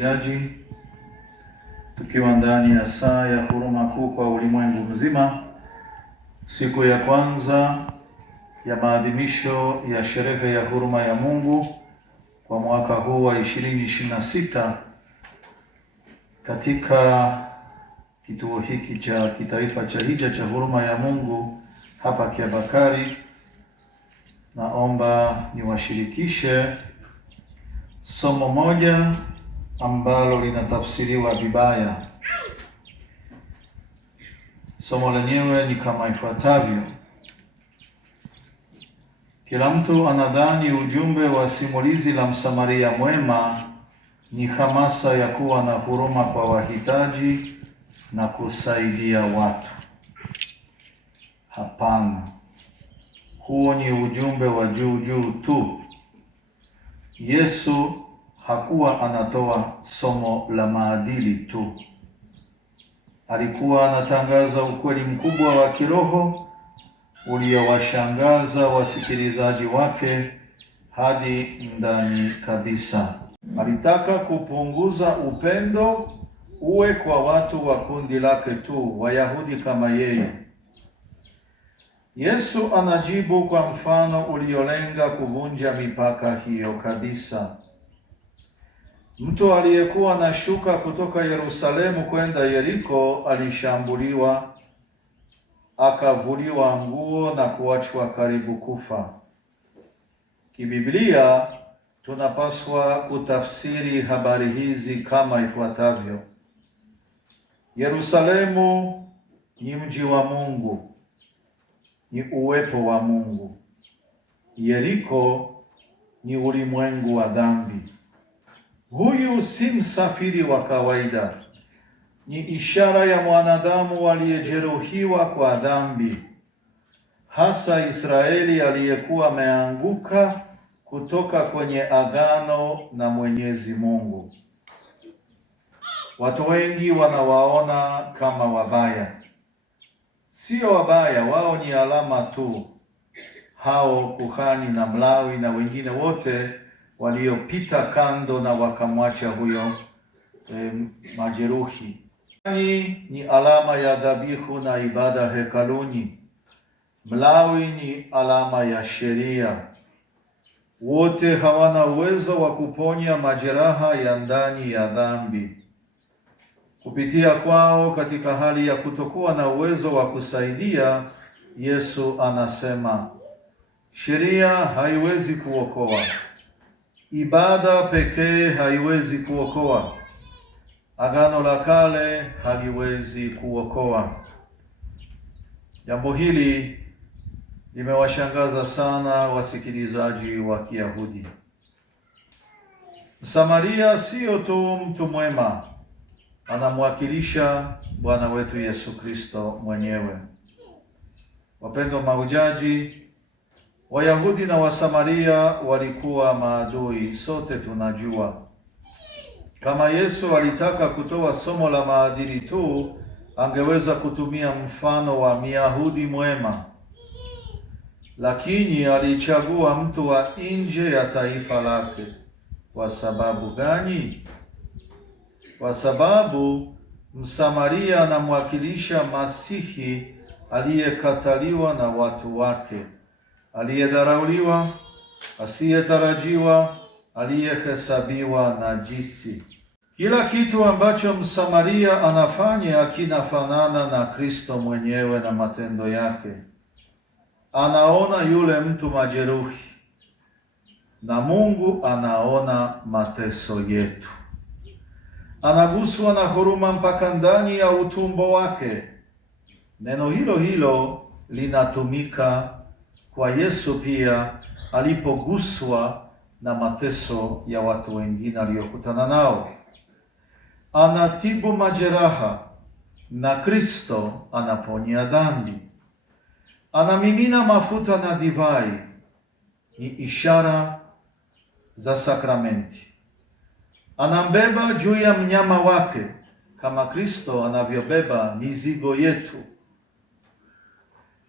Jaji, tukiwa ndani ya saa ya huruma kuu kwa ulimwengu mzima, siku ya kwanza ya maadhimisho ya sherehe ya huruma ya Mungu kwa mwaka huu wa 2026 katika kituo hiki cha kitaifa cha hija cha huruma ya Mungu hapa Kiabakari, naomba niwashirikishe somo moja ambalo linatafsiriwa vibaya. Somo lenyewe ni kama ifuatavyo: kila mtu anadhani ujumbe wa simulizi la Msamaria mwema ni hamasa ya kuwa na huruma kwa wahitaji na kusaidia watu. Hapana, huo ni ujumbe wa juu tu. Yesu hakuwa anatoa somo la maadili tu. Alikuwa anatangaza ukweli mkubwa wa kiroho uliowashangaza wasikilizaji wake hadi ndani kabisa. Alitaka kupunguza upendo uwe kwa watu wa kundi lake tu, Wayahudi kama yeye. Yesu anajibu kwa mfano uliolenga kuvunja mipaka hiyo kabisa. Mtu aliyekuwa anashuka kutoka Yerusalemu kwenda Yeriko alishambuliwa, akavuliwa nguo na kuachwa karibu kufa. Kibiblia tunapaswa kutafsiri habari hizi kama ifuatavyo: Yerusalemu ni mji wa Mungu, ni uwepo wa Mungu. Yeriko ni ulimwengu wa dhambi. Huyu si msafiri wa kawaida, ni ishara ya mwanadamu aliyejeruhiwa kwa dhambi, hasa Israeli aliyekuwa ameanguka kutoka kwenye agano na Mwenyezi Mungu. Watu wengi wanawaona kama wabaya. Sio wabaya, wao ni alama tu. Hao kuhani na Mlawi na wengine wote waliopita kando na wakamwacha huyo majeruhi. Ni alama ya dhabihu na ibada hekaluni. Mlawi ni alama ya sheria. Wote hawana uwezo wa kuponya majeraha ya ndani ya dhambi. Kupitia kwao, katika hali ya kutokuwa na uwezo wa kusaidia, Yesu anasema sheria haiwezi kuokoa. Ibada pekee haiwezi kuokoa. Agano la Kale haliwezi kuokoa. Jambo hili limewashangaza sana wasikilizaji wa Kiyahudi. Msamaria sio tu mtu mwema, anamwakilisha Bwana wetu Yesu Kristo mwenyewe. Wapendwa mahujaji, Wayahudi na Wasamaria walikuwa maadui, sote tunajua. Kama Yesu alitaka kutoa somo la maadili tu, angeweza kutumia mfano wa Myahudi mwema. Lakini alichagua mtu wa nje ya taifa lake. Kwa sababu gani? Kwa sababu Msamaria anamwakilisha Masihi aliyekataliwa na watu wake, aliyedharauliwa, asiyetarajiwa, aliyehesabiwa najisi. Kila kitu ambacho Msamaria anafanya kinafanana na Kristo mwenyewe na matendo yake. Anaona yule mtu majeruhi, na Mungu anaona mateso yetu. Anaguswa na huruma mpaka ndani ya utumbo wake. Neno hilo hilo linatumika kwa Yesu pia alipoguswa na mateso ya watu wengine aliyokutana nao. Anatibu majeraha na Kristo anaponya dhambi. Anamimina mafuta na divai, ni ishara za sakramenti. Anambeba juu ya mnyama wake kama Kristo anavyobeba mizigo yetu.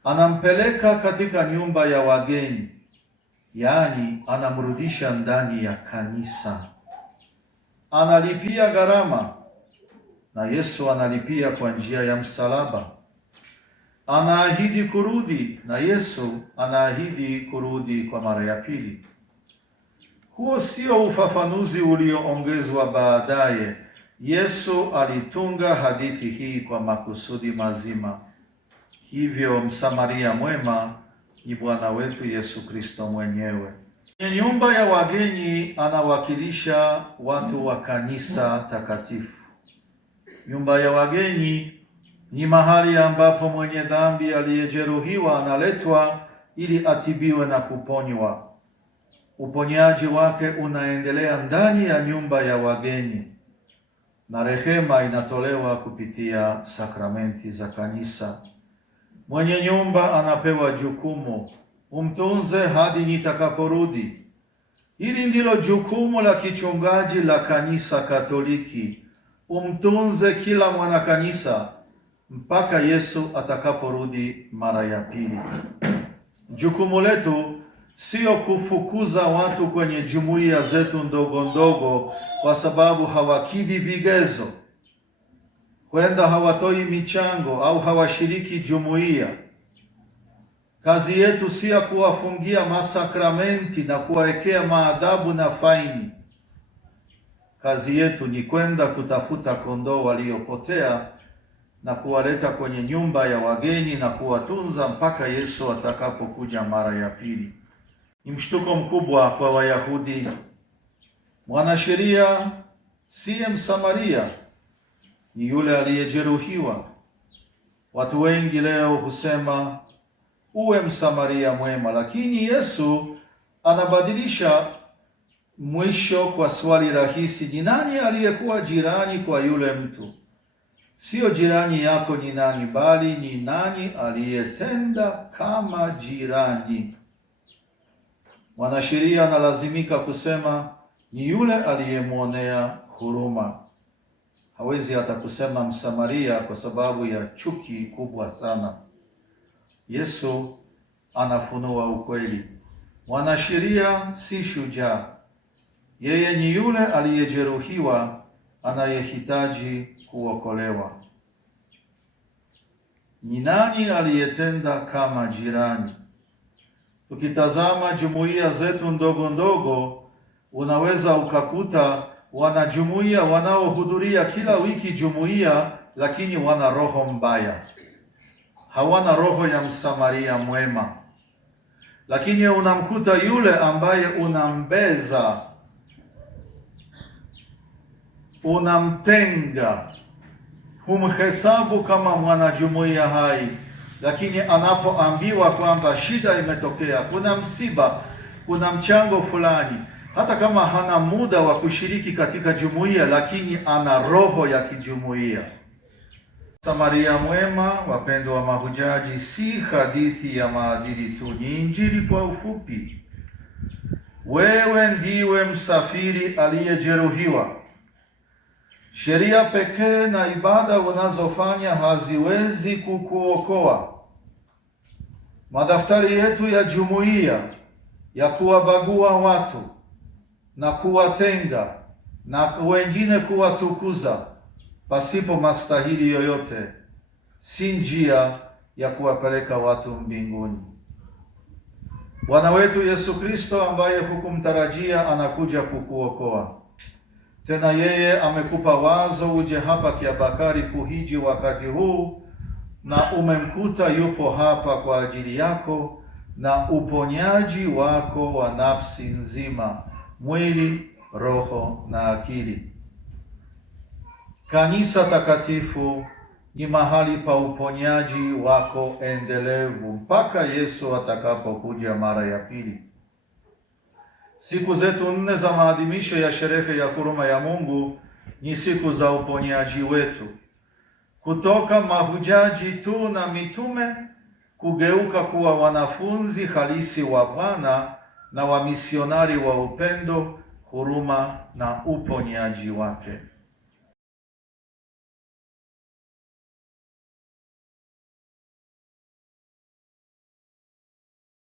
Anampeleka katika nyumba ya wageni, yaani anamrudisha ndani ya kanisa. analipia gharama, na Yesu analipia kwa njia ya msalaba. Anaahidi kurudi, na Yesu anaahidi kurudi kwa mara ya pili. Huo sio ufafanuzi ulioongezwa baadaye. Yesu alitunga hadithi hii kwa makusudi mazima. Hivyo Msamaria mwema ni Bwana wetu Yesu Kristo mwenyewe. Kwenye nyumba ya wageni anawakilisha watu wa kanisa takatifu. Nyumba ya wageni ni mahali ambapo mwenye dhambi aliyejeruhiwa analetwa ili atibiwe na kuponywa. Uponyaji wake unaendelea ndani ya nyumba ya wageni, na rehema inatolewa kupitia sakramenti za kanisa. Mwenye nyumba anapewa jukumu, umtunze hadi nitakaporudi. Hili ndilo jukumu la kichungaji la Kanisa Katoliki, umtunze kila mwanakanisa mpaka Yesu atakaporudi mara ya pili. Jukumu letu sio kufukuza watu kwenye jumuiya zetu ndogo ndogo kwa sababu hawakidhi vigezo, kwenda hawatoi michango au hawashiriki jumuiya. Kazi yetu si ya kuwafungia masakramenti na kuwawekea maadhabu na faini. Kazi yetu ni kwenda kutafuta kondoo waliopotea na kuwaleta kwenye nyumba ya wageni na kuwatunza mpaka Yesu atakapokuja mara ya pili. Ni mshtuko mkubwa kwa Wayahudi. Mwanasheria siye Msamaria, ni yule aliyejeruhiwa. Watu wengi leo husema uwe Msamaria mwema, lakini Yesu anabadilisha mwisho kwa swali rahisi: ni nani aliyekuwa jirani kwa yule mtu? Sio jirani yako ni nani, bali ni nani aliyetenda kama jirani. Mwanasheria analazimika kusema ni yule aliyemwonea huruma. Hawezi hata kusema Msamaria kwa sababu ya chuki kubwa sana. Yesu anafunua ukweli. Mwanasheria si shujaa. Yeye ni yule aliyejeruhiwa, anayehitaji kuokolewa. Ni nani aliyetenda kama jirani? Tukitazama jumuiya zetu ndogo ndogo, unaweza ukakuta wanajumuiya wanaohudhuria kila wiki jumuiya, lakini wana roho mbaya, hawana roho ya Msamaria mwema. Lakini unamkuta yule ambaye unambeza, unamtenga, humhesabu kama mwanajumuiya hai, lakini anapoambiwa kwamba shida imetokea, kuna msiba, kuna mchango fulani, hata kama hana muda wa kushiriki katika jumuiya, lakini ana roho ya kijumuiya. Msamaria mwema, wapendwa wa mahujaji, si hadithi ya maadili tu, ni injili kwa ufupi. Wewe ndiwe msafiri aliyejeruhiwa. Sheria pekee na ibada unazofanya haziwezi kukuokoa. Madaftari yetu ya jumuiya ya kuwabagua watu na kuwatenga na wengine kuwatukuza pasipo mastahili yoyote si njia ya kuwapeleka watu mbinguni. Bwana wetu Yesu Kristo ambaye hukumtarajia anakuja kukuokoa. Tena yeye amekupa wazo uje hapa Kiabakari kuhiji wakati huu, na umemkuta yupo hapa kwa ajili yako na uponyaji wako wa nafsi nzima, mwili, roho na akili. Kanisa takatifu ni mahali pa uponyaji wako endelevu mpaka Yesu atakapokuja mara ya pili. Siku zetu 4 za maadhimisho ya sherehe ya huruma ya Mungu ni siku za uponyaji wetu, kutoka mahujaji tu na mitume kugeuka kuwa wanafunzi halisi wa Bwana na wamisionari wa upendo, huruma na uponyaji wake.